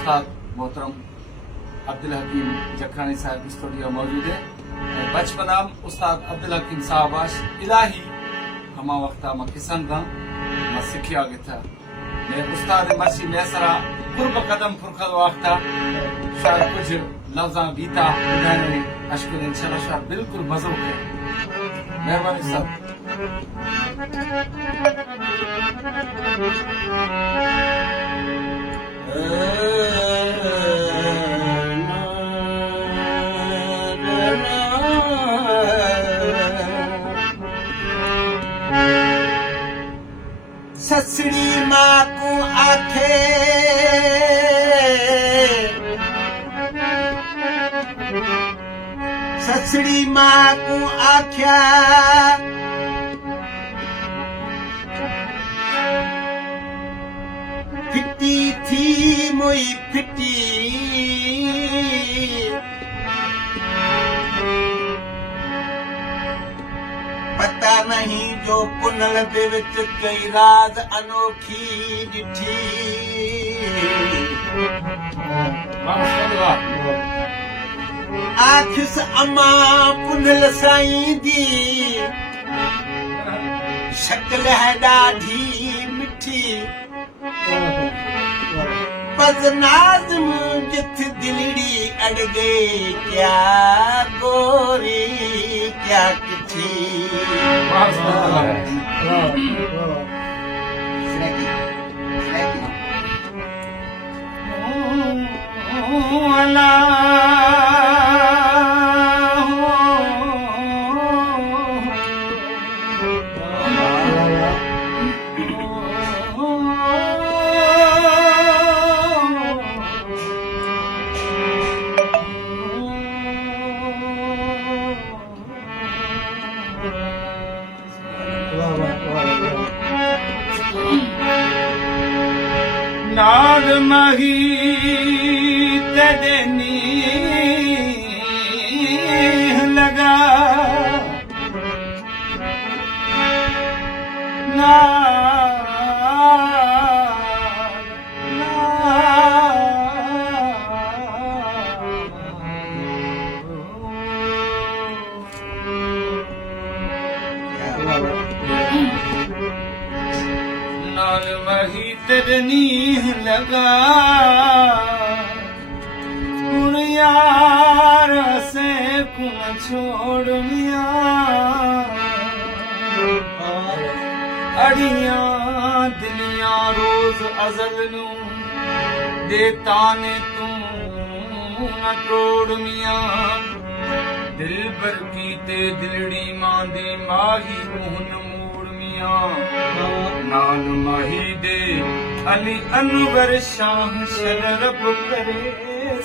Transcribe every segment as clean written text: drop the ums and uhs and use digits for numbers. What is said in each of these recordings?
उस्ताद मोहतरम अब्दुल हकीम जखरानी साहब स्टूडियो मौजूद है। बचपनाम उस्ताद अब्दुल हकीम साहब इलाही हमा वक्ता मां किसन था मां सिखिया गिथा मैं उस्ताद मसी मैसरा कुर्ब कदम फुरखल वक्ता शायद कुछ लफ्जा गीता बुधाने अशकुर इंशाल्लाह शायद बिल्कुल मज़ो के मेहरबानी साहब। ससड़ी माँ को आखे ससड़ी माँ को आख्या फिटी थी मुई फिटी पता नहीं जो पुनल दे विच कई राज अनोखी डिठी आखिस अम्मा पुनल साईं दी शक्ल है ॾाढी मिठी पज नाज़म जिथ दिलड़ी अड़ गई क्या गोरी क्या किठी नाग मही तदनी लगा नाग मही तदनी लगा कुण यार से कुण छोड़ मिया अड़ियां दिलियां रोज अजल नू देता ने तू न तोड़ मिया दिल पर कीते दिलड़ी मांदी माही मोहन मोड़ मिया नान माही दे अली अनवर शाह शर रब करे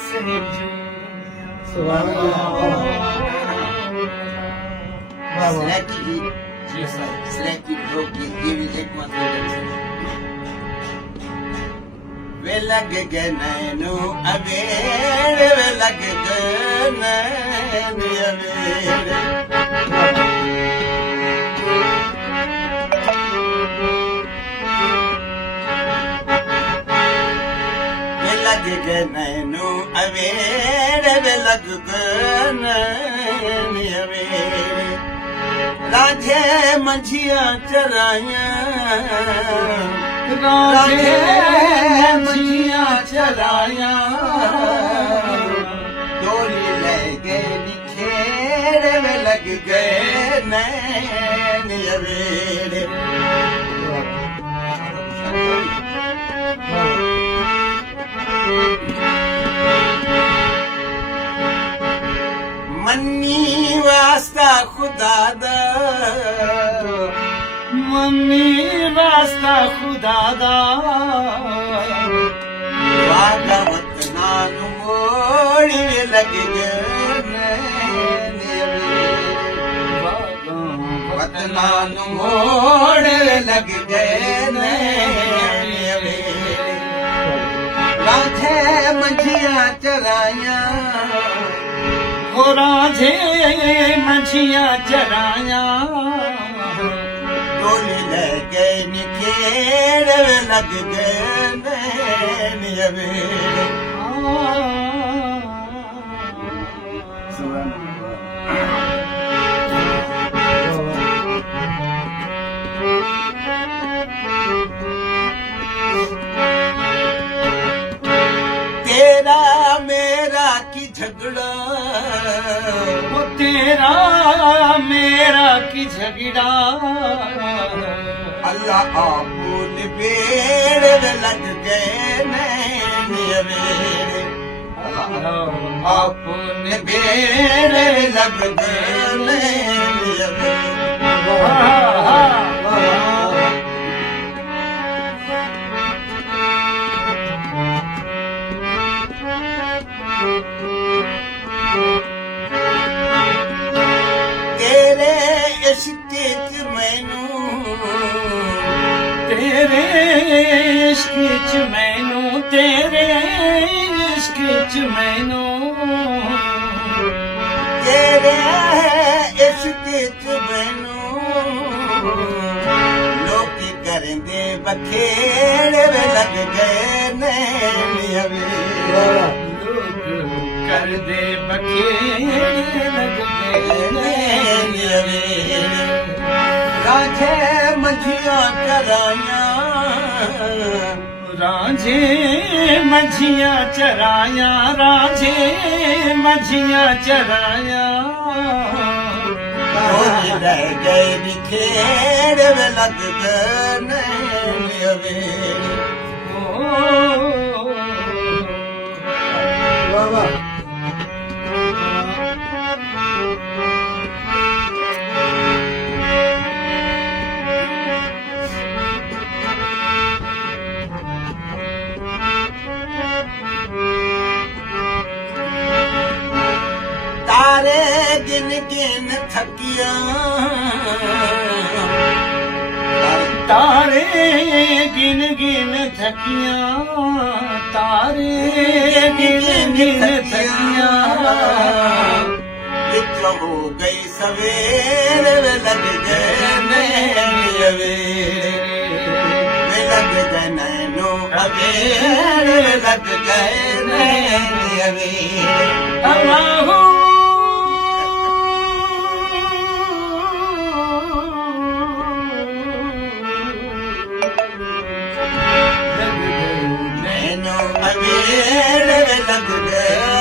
सहजू वे लग गए नैनो अबेड़ वे लग गए नैनो अबेड़ लग गए नैनो अवेड़ वे लग गए नैनो अवेड़ राधे मझिया चराया राधे मझिया चराया डोली ले गए निखेड़ वे लग गए नैनो अवेड़ मन्नी वास्ता खुदा दा मन्नी वास्ता खुदा दा वादा वतना नु मोड़ी लग गए वतना नु मोड़ लग गए राधे मझिया चराया हो राधे मझिया चराया डोली ले गए निखेड़ लग गए नैन अवेड़ तेरा मेरा की झगड़ा वो तेरा मेरा की झगड़ा अल्लाह आपू निबेड़ लग गए नैन अपने बेड़े लग गए नैन तेरे इश्क च मैनू तेरे इश्क च मैनू तेरे इश्क च मैनू तेरे इश्क च मैनू लोकी करंदे बखेड़े वे लग गए नैन कर दे बखेड़े लग गए राझे मझियां चराया राझे मझियां चराया राझे मझियां चराया रह गए निखेड़ वे लग गए नैन तारे गिन गिन थकिया तारे गिन गिन थकिया तारे गिन गिन थकिया विच हो गई सवेर वे लग गए नैन वे लग गए नैनो अबेर वे लग गए नैन अल्लाहू नैनो अबेर वे लग गए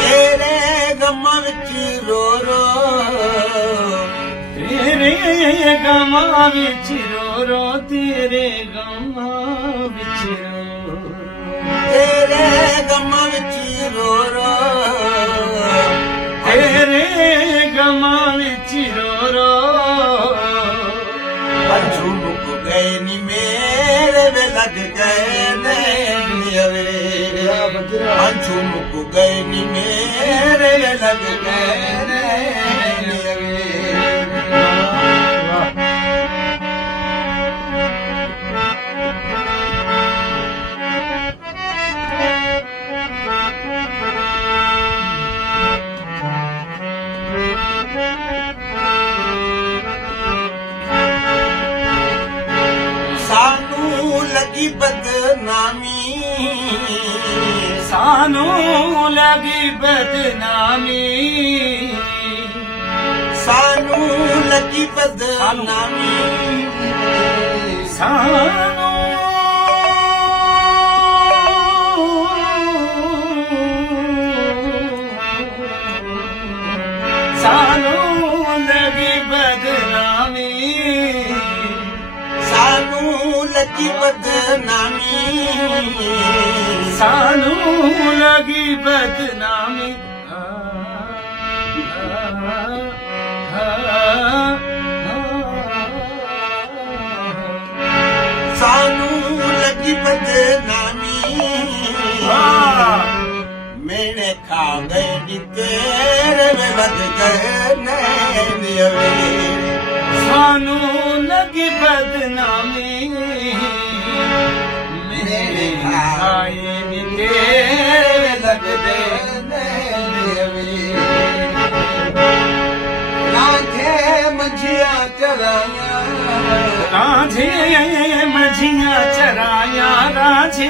तेरे गमां विच रो रो तेरे गमा विच रो रो तेरे गमा विच रो तेरे गमां विच रो रो तेरे गमा विच रो रो पंछू मुक गए नी मेरे वे लग गए नैन पंछू मुक गए नी मेरे वे लग गए नैन सानू लगी बदनामी सानू लगी बदनामी सानू लगी बदनामी सानू सानू लगी बदनामी सानू लगी बदनामी सानू लगी बदनामी सानू लगी बदनामी मेरे खा गए नी तेरे वे लग गए नैन सानू लगी बदनामी मेरे खाए नी तेरे लग दे राझे ਮੱਝੀਆਂ ਚਰਾਈਆਂ ਰਾਂਝੇ ਮੱਝੀਆਂ ਚਰਾਇਆ ਰਾਂਝੇ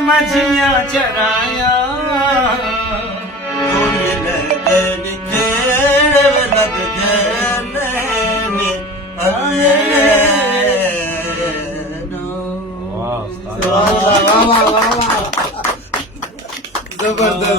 ਮੱਝੀਆਂ ਚਰਾਇਆ ਦੋਨੇ ਲੈ ਨਿਖੇੜ ਲੱਗ ਗਏ ਨੇ ਵਾਹ ਵਾਹ ਵਾਹ ਵਾਹ ਵਾਹ ਜ਼ਬਰਦਸਤ